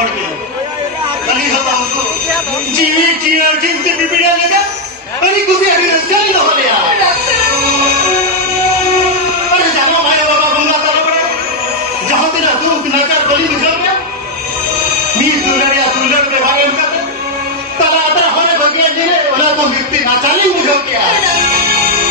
हड़ गया कली होता हमको जीवी जिया जिनके बिबिड़ा लगा अरे कुछ अभी रस्ता ही हो गया अरे जानो भाई बाबा बुला कर पड़े जहां तेरा दुख नजर बली बुझा गया मीर दुलरिया दुलर के बारे में तला अतर होने बगिया जी ने उन्हें तो मृत्यु ना चाली बुझा गया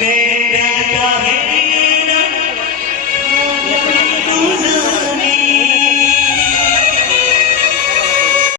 मेरे